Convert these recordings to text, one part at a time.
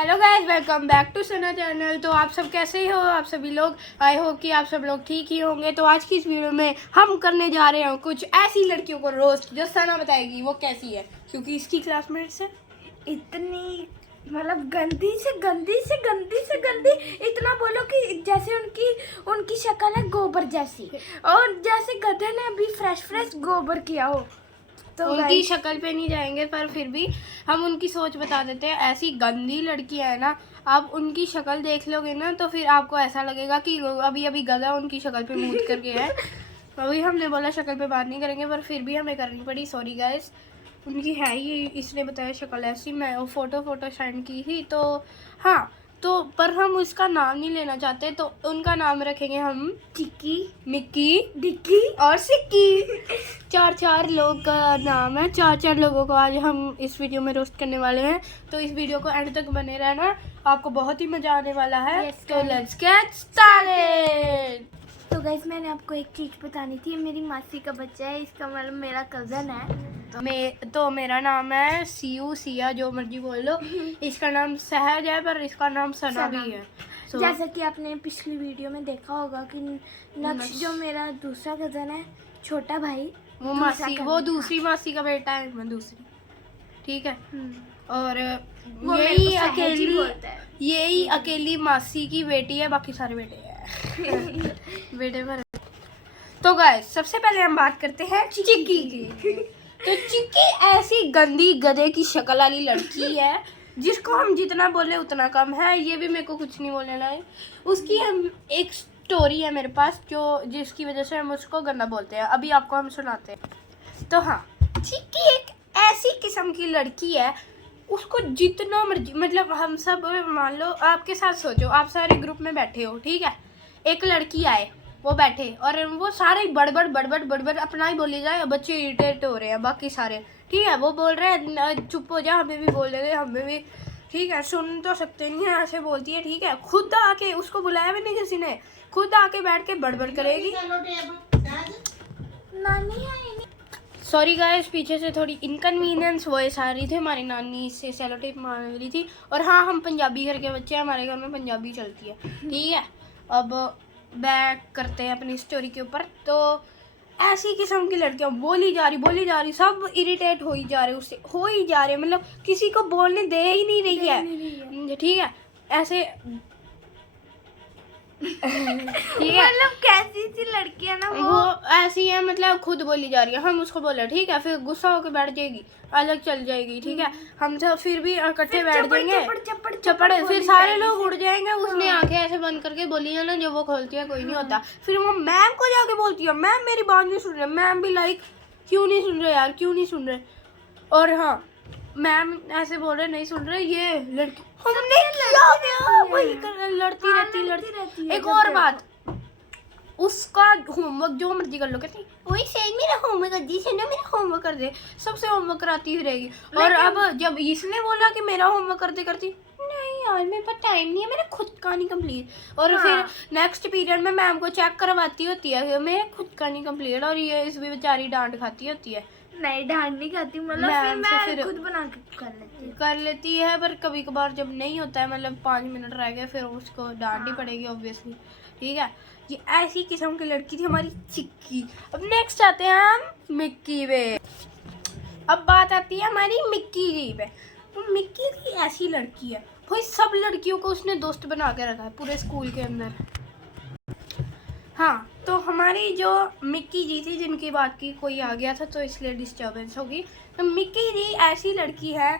Hello guys, welcome back to Sana channel. तो आप सब कैसे हो? आप सभी लोग, आई होप कि आप सब लोग ठीक ही होंगे। तो आज की इस वीडियो में हम करने जा रहे हैं कुछ ऐसी लड़कियों को रोस्ट जो सना बताएगी वो कैसी है, क्योंकि इसकी क्लासमेट्स है इतनी मतलब गंदी से गंदी से गंदी से गंदी। इतना बोलो कि जैसे उनकी शक्ल है गोबर जैसी, और जैसे गधे ने अभी फ्रेश गोबर किया हो। तो उनकी शक्ल पे नहीं जाएंगे, पर फिर भी हम उनकी सोच बता देते हैं। ऐसी गंदी लड़की है ना, आप उनकी शक्ल देख लोगे ना तो फिर आपको ऐसा लगेगा कि अभी अभी गधा उनकी शक्ल पे मूत करके है। अभी हमने बोला शक्ल पे बात नहीं करेंगे, पर फिर भी हमें करनी पड़ी। सॉरी गाइस, उनकी है ही, इसने बताया शक्ल ऐसी। मैं वो फोटो सेंड की थी। तो हाँ, तो पर हम उसका नाम नहीं लेना चाहते, तो उनका नाम रखेंगे हम चिक्की, मिक्की, डिक्की और सिक्की। चार लोग का नाम है। चार लोगों को आज हम इस वीडियो में रोस्ट करने वाले हैं। तो इस वीडियो को एंड तक बने रहना, आपको बहुत ही मजा आने वाला है। Yes, तो लेट्स गेट स्टार्टेड। तो गाइस, मैंने आपको एक चीज बतानी थी। मेरी मासी का बच्चा है, इसका मतलब मेरा कजन है। तो मेरा नाम है सिया, जो मर्जी बोल लो। इसका नाम सहज है, पर इसका नाम सना भी है। जैसा कि आपने पिछली वीडियो में देखा होगा कि नक्श जो मेरा दूसरा कजन है, छोटा भाई, वो मासी, वो दूसरी मासी का बेटा है, मैं दूसरी, ठीक है। और यही अकेली मासी की बेटी है, बाकी सारे बेटे हैं। बेटे पर। तो गाइस, सबसे पहले हम बात करते हैं चिक्की की। तो चिक्की ऐसी गंदी गधे की शक्ल वाली लड़की है जिसको हम जितना बोले उतना कम है। ये भी मेरे को कुछ नहीं बोलने लगे। उसकी हम एक स्टोरी है मेरे पास, जो जिसकी वजह से हम उसको गंदा बोलते हैं। अभी आपको हम सुनाते हैं। तो हाँ, चिक्की एक ऐसी किस्म की लड़की है, उसको जितना मर्जी, मतलब हम सब, मान लो आपके साथ सोचो, आप सारे ग्रुप में बैठे हो, ठीक है। एक लड़की आए, वो बैठे और वो सारे बड़बड़ अपना ही बोली जाए। बच्चे इरिटेट हो रहे हैं, बाकी सारे ठीक है, वो बोल रहे हैं चुप हो जा, हमें भी बोल रहे, हमें भी, ठीक है, सुन तो सकते नहीं है, ऐसे बोलती है, ठीक है। खुद आके, उसको बुलाया भी नहीं किसी ने, खुद आके बैठ के बड़बड़ करेगी। नानी है। सॉरी गाइस, पीछे से थोड़ी इनकन्वीनियंस वॉइस आ रही थी, हमारी नानी से सेलो टेप मार रही थी। और हाँ, हम पंजाबी घर के बच्चे हैं, हमारे घर में पंजाबी चलती है, ठीक है। अब बैक करते हैं अपनी स्टोरी के ऊपर। तो ऐसी किस्म की लड़कियां बोली जा रही, सब इरिटेट हो ही जा रहे, उससे हो ही जा रहे, मतलब किसी को बोलने दे ही नहीं रही है, ठीक है। ऐसे ठीक है, मतलब कैसी सी लड़की है ना वो ऐसी है, मतलब खुद बोली जा रही है। हम उसको बोले, ठीक है, फिर गुस्सा होकर बैठ जाएगी, अलग चल जाएगी, ठीक है। हम सब फिर भी इकट्ठे बैठ जाएंगे, चपड़, फिर सारे लोग उड़ जाएंगे। उसने आंखें ऐसे बंद करके बोली है ना, जब वो खोलती है कोई नहीं होता। फिर वो मैम को जाके बोलती है, मैम मेरी बात नहीं सुन रहे। मैम भी लाइक, क्यों नहीं सुन रहे यार, क्यों नहीं सुन रहे। और हाँ, मैम ऐसे बोल रहे, नहीं सुन रहे, ये लड़की हमने किया वही लड़ती रहती। एक और बात, उसका होमवर्क जो मर्जी कर लो, कहती वही सही, मेरा होमवर्क कर दी से ना, मेरा होमवर्क कर दे, सबसे होमवर्क कराती ही रहेगी। और अब जब इसने बोला कि मेरा होमवर्क करते करती, नहीं यार मेरे पास टाइम नहीं है, मेरा खुद का नहीं कंप्लीट। और फिर नेक्स्ट पीरियड में मैम को चेक करवाती होती है, मेरा खुद का नहीं कंप्लीट, और ये इस भी बेचारी डांट खाती होती है। नहीं, डांट नहीं खाती, मतलब फिर खुद बना के कर लेती है। पर कभी कभार जब नहीं होता है, मतलब 5 मिनट रह गए, फिर उसको डांट ही पड़ेगी ऑब्वियसली, ठीक है। ये ऐसी किस्म की लड़की थी हमारी चिक्की। अब नेक्स्ट आते हैं हम मिक्की पे। अब बात आती है हमारी मिक्की जी पे। तो मिक्की भी ऐसी लड़की है भाई, सब लड़कियों को उसने दोस्त बना के रखा है पूरे स्कूल के अंदर। हाँ, तो हमारी जो मिक्की जी थी, जिनकी बात की कोई आ गया था तो इसलिए डिस्टर्बेंस होगी। तो मिक्की जी ऐसी लड़की है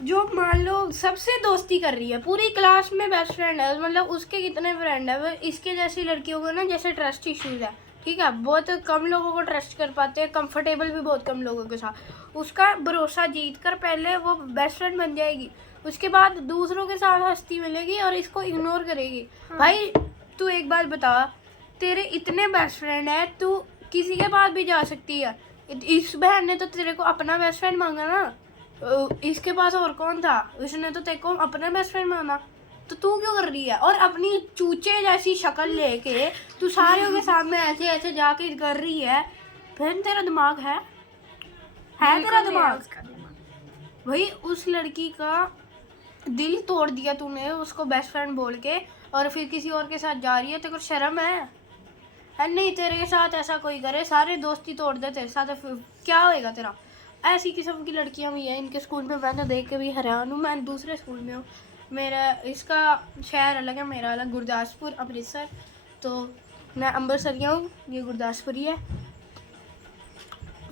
जो मान लो सबसे दोस्ती कर रही है, पूरी क्लास में बेस्ट फ्रेंड है। मतलब उसके कितने फ्रेंड है, वो इसके जैसी लड़कियों को ना जैसे ट्रस्ट इश्यूज है, ठीक है, बहुत कम लोगों को ट्रस्ट कर पाते हैं, कंफर्टेबल भी बहुत कम लोगों के साथ। उसका भरोसा जीत कर पहले वो बेस्ट फ्रेंड बन जाएगी, उसके बाद दूसरों के साथ हंसती मिलेगी और इसको इग्नोर करेगी। भाई तू एक बात बता, तेरे इतने बेस्ट फ्रेंड है, तू किसी के पास भी जा सकती है। इस बहन ने तो तेरे को अपना बेस्ट फ्रेंड मांगा ना, इसके पास और कौन था, उसने तो तेरे को अपना बेस्ट फ्रेंड माना, तो तू क्यों कर रही है? और अपनी चूचे जैसी शक्ल लेके तू सारे के सामने ऐसे ऐसे जाके कर रही है। बहन तेरा दिमाग है तेरा दिमाग? भाई उस लड़की का दिल तोड़ दिया तूने उसको बेस्ट फ्रेंड बोल के, और फिर किसी और के साथ जा रही है। तेरे को शर्म है? नहीं, तेरे साथ ऐसा कोई करे, सारे दोस्ती तोड़ दे तेरे साथ, फिर क्या होएगा तेरा? ऐसी किस्म की लड़कियां भी हैं इनके स्कूल में। मैं तो देख के भी हैरान हूँ। मैं दूसरे स्कूल में हूँ, मेरा इसका शहर अलग है, मेरा अलग, गुरदासपुर अमृतसर। तो मैं अमृतसरिया हूँ, ये गुरदासपुरी है।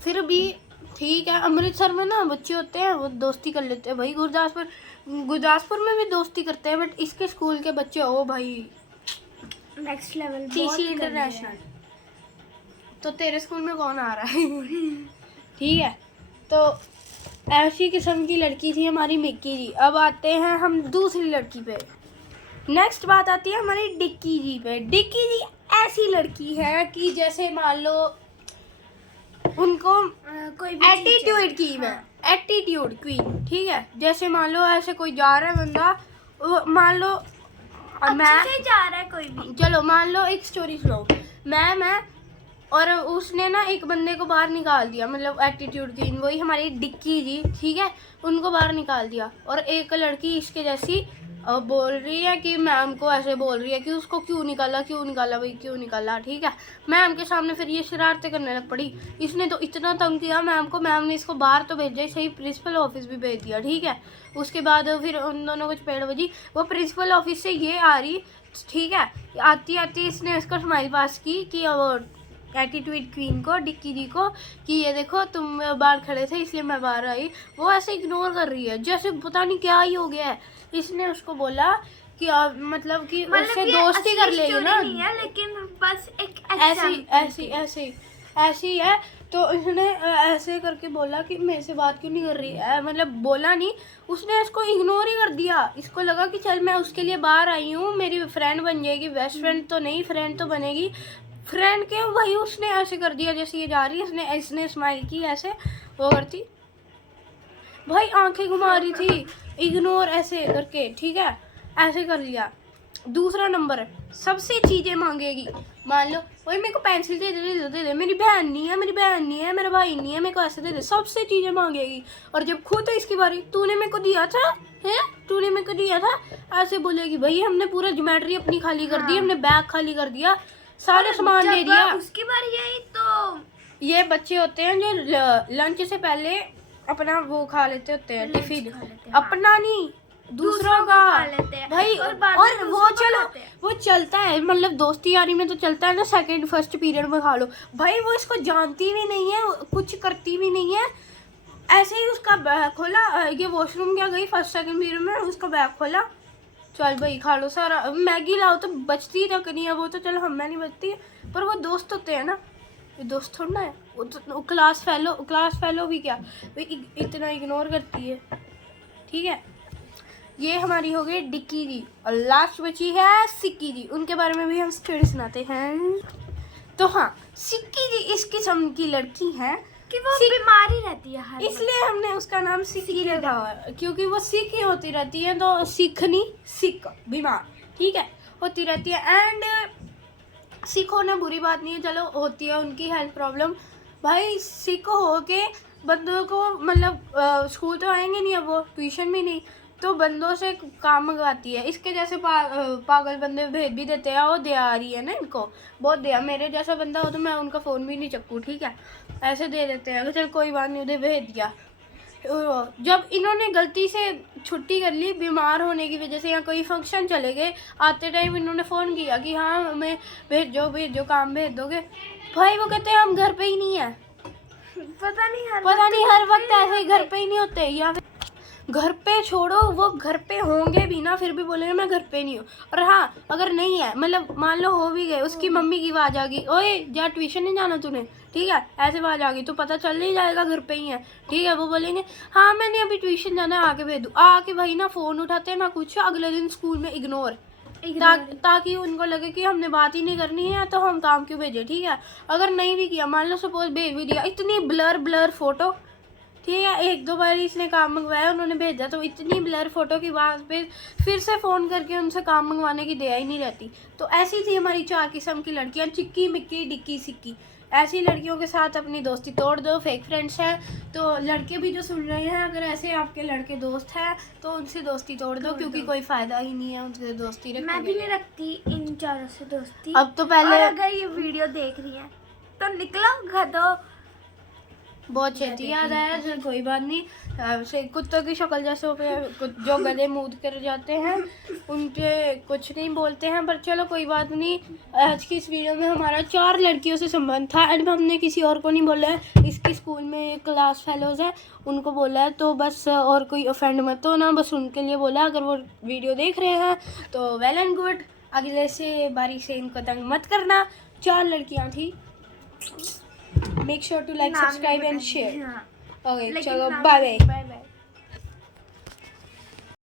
फिर भी ठीक है, अमृतसर में ना बच्चे होते हैं वो दोस्ती कर लेते हैं भाई। गुरदासपुर में भी दोस्ती करते हैं, बट इसके स्कूल के बच्चे ओ भाई नेक्स्ट लेवल, सीसी इंटरनेशनल। तो तेरे स्कूल में कौन आ रहा है? ठीक है, तो ऐसी किस्म की लड़की थी हमारी मिक्की जी। अब आते हैं हम दूसरी लड़की पे। नेक्स्ट बात आती है हमारी डिक्की जी पे। डिक्की जी ऐसी लड़की है कि जैसे मान लो उनको कोई भी एटीट्यूड क्वीन है, एटीट्यूड क्वीन। ठीक है, जैसे मान लो ऐसे कोई जा रहा है बंदा, मान लो अच्छे से जा रहा है कोई भी, चलो मान लो एक स्टोरी सुनाओ। मैं और उसने ना एक बंदे को बाहर निकाल दिया, मतलब एटीट्यूड क्वीन वही हमारी डिक्की जी, ठीक है, उनको बाहर निकाल दिया। और एक लड़की इसके जैसी बोल रही है कि मैम को ऐसे बोल रही है कि उसको क्यों निकाला भाई, क्यों निकाला। ठीक है, मैम के सामने फिर ये शरारतें करने लग पड़ी। इसने तो इतना तंग किया मैम को, मैम ने इसको बाहर तो भेजा ही सही, प्रिंसिपल ऑफिस भी भेज दिया। ठीक है, उसके बाद फिर उन दोनों को चपेड़ बजी। वो प्रिंसिपल ऑफिस से ये आ रही, ठीक है, आती आती इसने इसको स्माइल पास की कि वो एटीट्यूड क्वीन को, डिक्की जी को, कि ये देखो तुम बाहर खड़े थे इसलिए मैं बाहर आई। वो ऐसे इग्नोर कर रही है जैसे पता नहीं क्या ही हो गया है। इसने उसको बोला कि मतलब कि उससे दोस्ती कर लेगी ना, नहीं है, लेकिन बस एक ऐसी है। तो इसने ऐसे करके बोला कि मेरे से बात क्यों नहीं कर रही है, मतलब बोला नहीं, उसने इसको इग्नोर ही कर दिया। इसको लगा कि चल मैं उसके लिए बाहर आई हूँ, मेरी फ्रेंड बन जाएगी, बेस्ट फ्रेंड तो नहीं, फ्रेंड तो बनेगी। फ्रेंड के वही उसने ऐसे कर दिया जैसे ये जा रही है, इसने स्माइल की ऐसे, वो करती भाई, आंखें घुमा रही थी, इग्नोर ऐसे करके। ठीक है, ऐसे कर लिया। दूसरा नंबर, सबसे चीज़ें मांगेगी। मान लो वही मेरे को पेंसिल दे दे, मेरी बहन नहीं है, मेरा भाई नहीं है, मेरे को ऐसे दे दे, सबसे चीज़ें मांगेगी। और जब खुद इसकी बारी, तूने मेरे को दिया था, ऐसे बोलेगी। भाई हमने पूरा ज्योमेट्री अपनी खाली कर दी, हमने बैग खाली कर दिया, सारे सामान दे दिया। उसकी बारी आई तो ये बच्चे होते हैं जो लंच से पहले अपना वो खा लेते होते हैं, टिफिन अपना नहीं दूसरों का खा लेते हैं भाई। और वो चलो वो चलता है, मतलब दोस्ती यारी में तो चलता है ना, सेकंड फर्स्ट पीरियड में खा लो। भाई वो इसको जानती भी नहीं है, कुछ करती भी नहीं है, ऐसे ही उसका बैग खोला, ये वॉशरूम क्या गई फर्स्ट सेकंड पीरियड में, उसका बैग खोला, चल भाई खा लो सारा। मैगी लाओ तो बचती तक नहीं है, वो तो चलो हमें नहीं बचती है, पर वो दोस्त होते हैं ना, ये दोस्त थोड़ा है। वो तो क्लास फेलो भी क्या इतना इग्नोर करती है। ठीक है, ये हमारी हो गई डिक्की जी। और लास्ट बची है सिक्की जी, उनके बारे में भी हम स्टोरी सुनाते हैं। तो हाँ, सिक्की जी इस किस्म की लड़की है कि वो बीमारी रहती है हर इसलिए हमने उसका नाम सिक्की रखा हुआ है, क्योंकि वो सिक ही होती रहती है। तो सिखनी, सिक बीमार, ठीक है, होती रहती है। एंड सिक होना बुरी बात नहीं है, चलो होती है उनकी हेल्थ प्रॉब्लम। भाई सिक हो के बंदों को, मतलब स्कूल तो आएंगे नहीं, अब वो ट्यूशन भी नहीं, तो बंदों से काम मंगवाती है। इसके जैसे पागल बंदे भेज भी देते हैं, वो दे आ रही है ना इनको, बहुत दया। मेरे जैसा बंदा हो तो मैं उनका फ़ोन भी नहीं चक्कू, ठीक है, ऐसे दे देते हैं, चल कोई बात नहीं, उन्हें भेज दिया। जब इन्होंने गलती से छुट्टी कर ली बीमार होने की वजह से, या कोई फंक्शन चले गए, आते टाइम इन्होंने फ़ोन किया कि हाँ हमें भेजो काम भेज दोगे। भाई वो कहते हैं हम घर पे ही नहीं है। पता नहीं हर वक्त ऐसे ही घर पे ही नहीं होते, या फिर घर पे छोड़ो, वो घर पे होंगे भी ना फिर भी बोलेंगे मैं घर पे नहीं हूँ। और हाँ, अगर नहीं है, मतलब मान लो हो भी गए, उसकी मम्मी की आवाज़ आ गई, ओए जा ट्यूशन नहीं जाना तूने, ठीक है, ऐसे आवाज़ आ गई तो पता चल नहीं जाएगा घर पे ही है। ठीक है, वो बोलेंगे हाँ मैंने अभी ट्यूशन जाना है, आके भेज दूँ। आके भाई ना फ़ोन उठाते हैं ना कुछ, अगले दिन स्कूल में इग्नोर, ताकि उनको लगे कि हमने बात ही नहीं करनी है तो हम काम क्यों भेजे। ठीक है, अगर नहीं भी किया, मान लो सपोज भेज भी दिया, इतनी ब्लर फोटो, ठीक है, एक दो बार इसने काम मंगवाया, उन्होंने भेजा, तो इतनी ब्लर फोटो की बात पे फिर से फ़ोन करके उनसे काम मंगवाने की दया ही नहीं रहती। तो ऐसी थी हमारी 4 किस्म की लड़कियां, चिक्की मिक्की डिक्की सिक्की। ऐसी लड़कियों के साथ अपनी दोस्ती तोड़ दो, फेक फ्रेंड्स हैं। तो लड़के भी जो सुन रहे हैं, अगर ऐसे आपके लड़के दोस्त हैं तो उनसे दोस्ती तोड़ दो, क्योंकि कोई फ़ायदा ही नहीं है उनसे दोस्ती रखने मैं भी के। नहीं रखती इन चारों से दोस्ती। अब तो पहले और अगर ये वीडियो देख रही है तो निकलो गधो। बहुत छेती याद आया, चल कोई बात नहीं। से कुत्तों की शक्ल जैसे हो पे जो गले मूद कर जाते हैं उनके कुछ नहीं बोलते हैं, पर चलो कोई बात नहीं। आज की इस वीडियो में हमारा 4 लड़कियों से संबंध था, एंड हमने किसी और को नहीं बोला है। इसकी स्कूल में क्लास फेलोज है उनको बोला है, तो बस और कोई ऑफेंड मत हो ना, बस उनके लिए बोला। अगर वो वीडियो देख रहे हैं तो वेल एंड गुड, अगले से बारी से इनको तंग मत करना। 4 लड़कियाँ थी। मेक श्योर टू लाइक, नाम नहीं सब्सक्राइब एंड बताएंगे, शेयर। हाँ। ओके लेकिन चलो नाम- बाय बाय। Bye bye.